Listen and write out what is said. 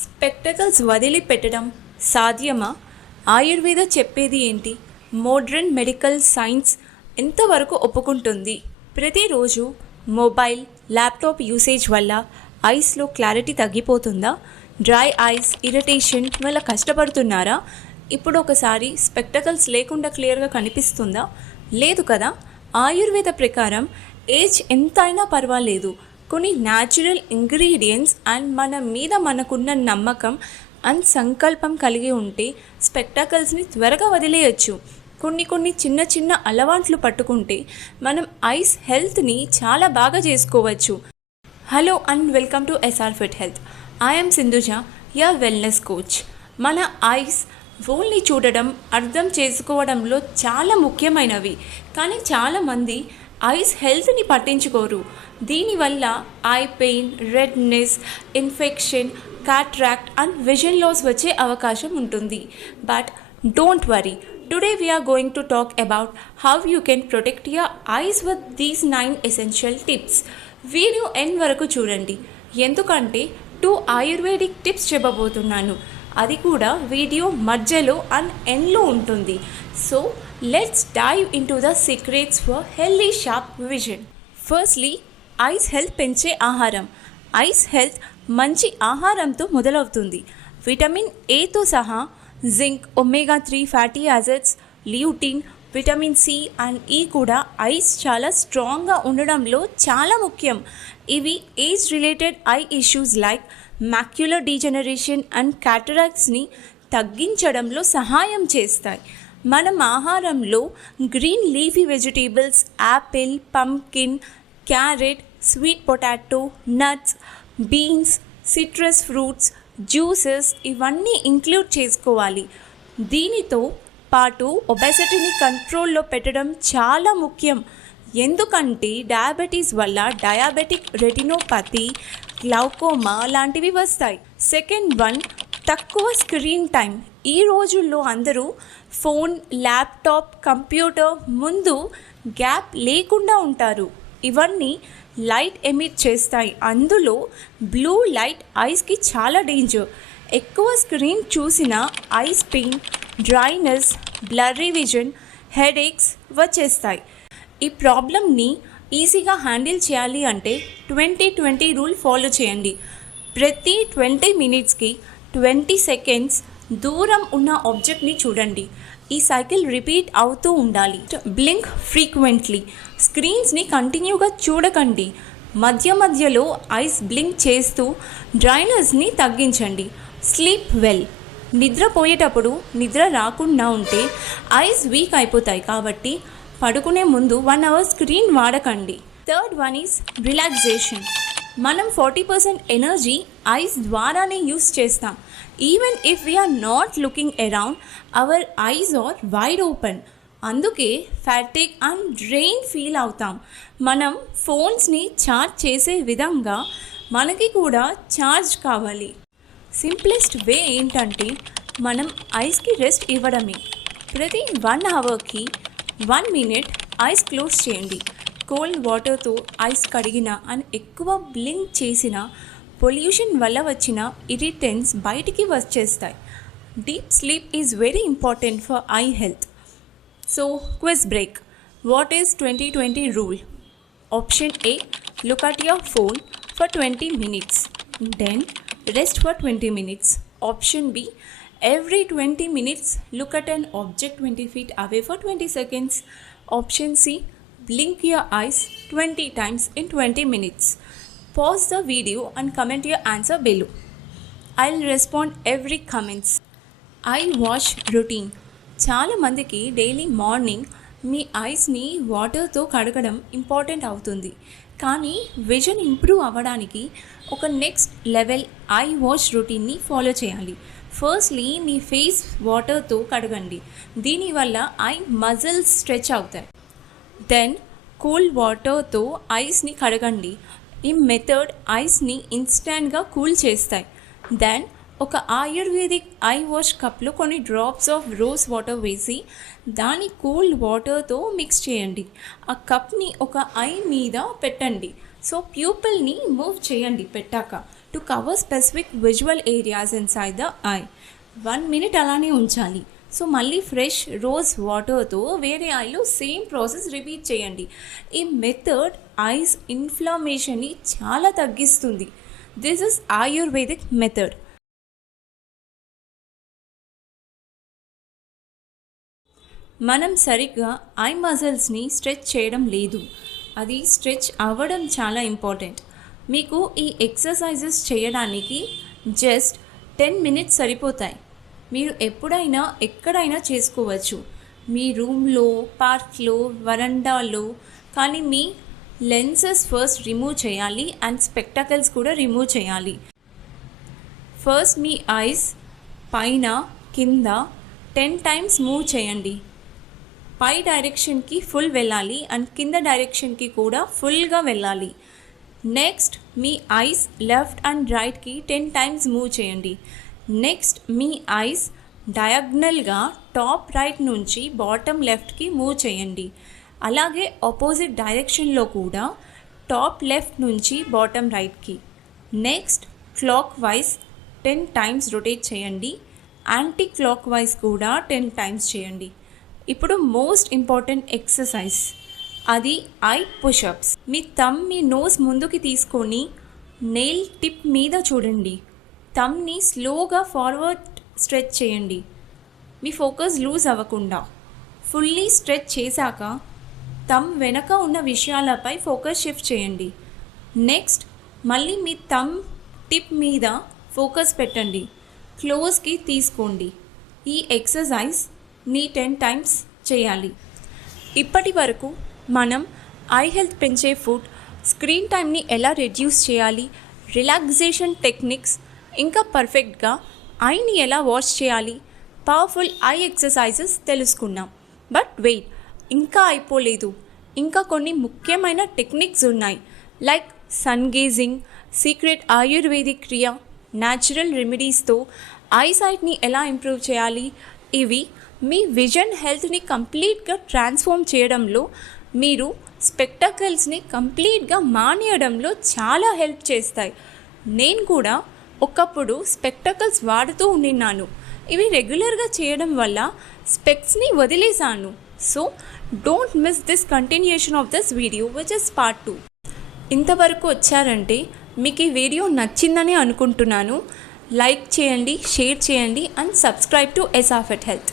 Spectacles వదిలిపెట్టడం సాధ్యమా? ఆయుర్వేద చెప్పేది ఏంటి? మోడ్రన్ మెడికల్ సైన్స్ ఎంతవరకు ఒప్పుకుంటుంది? ప్రతిరోజు మొబైల్, ల్యాప్టాప్ యూసేజ్ వల్ల ఐస్లో క్లారిటీ తగ్గిపోతుందా? డ్రై ఐస్, ఇరిటేషన్ వల్ల కష్టపడుతున్నారా? ఇప్పుడు ఒకసారి స్పెక్టకల్స్ లేకుండా క్లియర్గా కనిపిస్తుందా? లేదు కదా. ఆయుర్వేద ప్రకారం ఏజ్ ఎంతైనా పర్వాలేదు, కొన్ని న్యాచురల్ ఇంగ్రీడియంట్స్ అండ్ మన మీద మనకున్న నమ్మకం అండ్ సంకల్పం కలిగి ఉంటే స్పెక్టకల్స్ని త్వరగా వదిలేయచ్చు. కొన్ని చిన్న చిన్న అలవాట్లు పట్టుకుంటే మనం ఐస్ హెల్త్ని చాలా బాగా చేసుకోవచ్చు. Hello and welcome to SR fit health. I'm Sindhuja, your wellness coach. మన ఐస్ ఓన్లీ చూడడం, అర్థం చేసుకోవడంలో చాలా ముఖ్యమైనవి, కానీ చాలామంది ఐస్ హెల్త్ని పట్టించుకోరు. దీనివల్ల eye pain, redness, infection, cataract and vision loss వచ్చే అవకాశం ఉంటుంది. But don't worry, today we are going to talk about how you can protect your eyes with these 9 essential tips. Video end వరకు చూడండి, ఎందుకంటే 2 ayurvedic tips చెప్పబోతున్నాను. అది కూడా video మధ్యలో అండ్ ఎండ్లో ఉంటుంది. So let's dive into the secrets for healthy sharp vision. Firstly, eyes health పెంచే ఆహారం. ఐస్ హెల్త్ మంచి ఆహారంతో మొదలవుతుంది. విటమిన్ ఏతో సహా zinc, omega 3 fatty acids, lutein, vitamin C and E కూడా ఐస్ చాలా స్ట్రాంగ్గా ఉండడంలో చాలా ముఖ్యం. ఇవి age related eye issues like macular degeneration and క్యాటరాక్ట్స్ని తగ్గించడంలో సహాయం చేస్తాయి. మనం ఆహారంలో green leafy vegetables, apple, pumpkin, carrot, sweet potato, nuts, beans, citrus fruits, juices ఇవన్నీ ఇంక్లూడ్ చేసుకోవాలి. దీనితో పాటు ఒబెసిటీని కంట్రోల్లో పెట్టడం చాలా ముఖ్యం, ఎందుకంటే డయాబెటీస్ వల్ల డయాబెటిక్ రెటినోపతి, గ్లౌకోమా లాంటివి వస్తాయి. సెకండ్ వన్, తక్కువ స్క్రీన్ టైం. ఈ రోజుల్లో అందరూ ఫోన్, ల్యాప్టాప్, కంప్యూటర్ ముందు గ్యాప్ లేకుండా ఉంటారు. ఇవన్నీ లైట్ ఎమిట్ చేస్తాయి. అందులో బ్లూ లైట్ ఐస్కి చాలా డేంజర్. ఎక్కువ స్క్రీన్ చూసిన eyes pain, dryness, blurry vision, headaches వచ్చేస్తాయి. ఈ ప్రాబ్లమ్ని ఈజీగా హ్యాండిల్ చేయాలి అంటే 20-20 రూల్ ఫాలో చేయండి. ప్రతి 20 మినిట్స్కి 20 సెకండ్స్ దూరం ఉన్న ఆబ్జెక్ట్ని చూడండి. ఈ సైకిల్ రిపీట్ అవుతూ ఉండాలి. Blink frequently. స్క్రీన్స్ని కంటిన్యూగా చూడకండి. మధ్యలో ఐస్ బ్లింక్ చేస్తూ డ్రైనెస్ని తగ్గించండి. Sleep well. నిద్రపోయేటప్పుడు నిద్ర రాకుండా ఉంటే ఐస్ వీక్ అయిపోతాయి, కాబట్టి పడుకునే ముందు 1 అవర్ స్క్రీన్ వాడకండి. Third one is relaxation. మనం 40% ఎనర్జీ ఐస్ ద్వారానే యూస్ చేస్తాం. Even if we are not looking around, our eyes are wide open. అందుకే ఫ్యాటిక్ అండ్ డ్రెయిన్ ఫీల్ అవుతాం. మనం ఫోన్స్ని ఛార్జ్ చేసే విధంగా మనకి కూడా ఛార్జ్ కావాలి. సింప్లెస్ట్ వే ఏంటంటే మనం ఐస్కి రెస్ట్ ఇవ్వడమే. ప్రతి 1 అవర్కి 1 మినిట్ ఐస్ క్లోజ్ చేయండి. కోల్డ్ వాటర్తో ఐస్ కడిగిన అండ్ ఎక్కువ బ్లింక్ చేసిన పొల్యూషన్ వల్ల వచ్చిన ఇరిటెంట్స్ బయటికి వచ్చేస్తాయి. Deep sleep is very important for I health. So quiz break. What is 20-20 rule? Option A, look at your phone for 20 minutes, then rest for 20 minutes. Option B, every 20 minutes look at an object 20 feet away for 20 seconds. Option C, blink your eyes 20 times in 20 minutes. Pause the video and comment your answer below. I'll respond every comments. Eye wash routine. చాలామందికి daily morning మీ ఐస్ని వాటర్తో కడగడం important అవుతుంది, కానీ vision improve అవ్వడానికి ఒక next level eye wash రొటీన్ని ఫాలో చేయాలి. ఫస్ట్లీ మీ ఫేస్ వాటర్తో కడగండి. దీనివల్ల ఐ మజిల్స్ స్ట్రెచ్ అవుతాయి. దెన్ కూల్ వాటర్తో ఐస్ని కడగండి. ఈ మెథడ్ ఐస్ని ఇన్స్టెంట్గా కూల్ చేస్తాయి. దెన్ ఒక ఆయుర్వేదిక్ ఐ వాష్ కప్లో కొన్ని డ్రాప్స్ ఆఫ్ రోజ్ వాటర్ వేసి దాని కూల్ వాటర్తో మిక్స్ చేయండి. ఆ కప్ని ఒక ఐ మీద పెట్టండి. సో ప్యూపిల్ని మూవ్ చేయండి పెట్టాక. To cover specific visual areas inside the I. 1 minute అలానే ఉంచాలి. సో మళ్ళీ ఫ్రెష్ రోజ్ వాటర్తో వేరే ఐలో సేమ్ ప్రాసెస్ రిపీట్ చేయండి. ఈ మెథడ్ ఐస్ ఇన్ఫ్లమేషన్ని చాలా తగ్గిస్తుంది. This is ayurvedic method. మనం సరిగ్గా ఐ మజిల్స్ని స్ట్రెచ్ చేయడం లేదు. అది స్ట్రెచ్ అవ్వడం చాలా ఇంపార్టెంట్. మీకు ఈ ఎక్సర్సైజెస్ చేయడానికి జస్ట్ 10 minutes సరిపోతాయి. మీరు ఎప్పుడైనా ఎక్కడైనా చేసుకోవచ్చు, మీ రూమ్లో, పార్క్లో, వరండాలో. కానీ మీ లెన్సెస్ ఫస్ట్ రిమూవ్ చేయాలి అండ్ స్పెక్టకల్స్ కూడా రిమూవ్ చేయాలి. ఫస్ట్ మీ ఐస్ పైన కింద 10 times మూవ్ చేయండి. పై డైరెక్షన్కి ఫుల్ వెళ్ళాలి అండ్ కింద డైరెక్షన్కి కూడా ఫుల్గా వెళ్ళాలి. నెక్స్ట్ మీ ఐస్ లెఫ్ట్ అండ్ రైట్కి 10 times మూవ్ చేయండి. నెక్స్ట్ మీ ఐస్ డయాగ్నల్గా టాప్ రైట్ నుంచి బాటమ్ లెఫ్ట్కి మూవ్ చేయండి. అలాగే ఆపోజిట్ డైరెక్షన్లో కూడా టాప్ లెఫ్ట్ నుంచి బాటమ్ రైట్కి. Next clockwise 10 times rotate చేయండి. యాంటీ క్లాక్ వైజ్ కూడా 10 times చేయండి. ఇప్పుడు మోస్ట్ ఇంపార్టెంట్ ఎక్సర్సైజ్, అది ఐ పుషప్స్. మీ థంబ్ మీ నోస్ ముందుకి తీసుకొని నెయిల్ టిప్ మీద చూడండి. థంబ్ని స్లోగా ఫార్వర్డ్ స్ట్రెచ్ చేయండి, మీ ఫోకస్ లూజ్ అవ్వకుండా. ఫుల్లీ స్ట్రెచ్ చేశాక థంబ్ వెనక ఉన్న విషయాలపై ఫోకస్ షిఫ్ట్ చేయండి. నెక్స్ట్ మళ్ళీ మీ థంబ్ టిప్ మీద ఫోకస్ పెట్టండి, క్లోజ్కి తీసుకోండి. ఈ ఎక్సర్సైజ్ని 10 times చేయాలి. ఇప్పటి వరకు మనం ఐ హెల్త్ పెంచే ఫుడ్, స్క్రీన్ టైంని ఎలా రెడ్యూస్ చేయాలి, రిలాక్సేషన్ టెక్నిక్స్, ఇంకా పర్ఫెక్ట్గా ఐని ఎలా వాష్ చేయాలి, పవర్ఫుల్ ఐ ఎక్సర్సైజెస్ తెలుసుకున్నాం. బట్ వెయిట్, ఇంకా అయిపోలేదు. ఇంకా కొన్ని ముఖ్యమైన టెక్నిక్స్ ఉన్నాయి. Like sun gazing, secret ayurvedic క్రియ, న్యాచురల్ రెమెడీస్తో ఐ సైట్ని ఎలా ఇంప్రూవ్ చేయాలి. ఇవి మీ విజన్ హెల్త్ని కంప్లీట్గా ట్రాన్స్ఫార్మ్ చేయడంలో, మీరు స్పెక్టకల్స్ని కంప్లీట్గా మానేయడంలో చాలా హెల్ప్ చేస్తాయి. నేను కూడా ఒకప్పుడు స్పెక్టకల్స్ వాడుతూ ఉండినాను. ఇవి రెగ్యులర్గా చేయడం వల్ల స్పెక్ట్స్ని వదిలేశాను. So don't miss this continuation of this video which is part 2. ఇంతవరకు వచ్చారంటే మీకు ఈ వీడియో నచ్చిందని అనుకుంటున్నాను. లైక్ చేయండి, షేర్ చేయండి అండ్ సబ్స్క్రైబ్ టు ఎసాఫెట్ హెల్త్.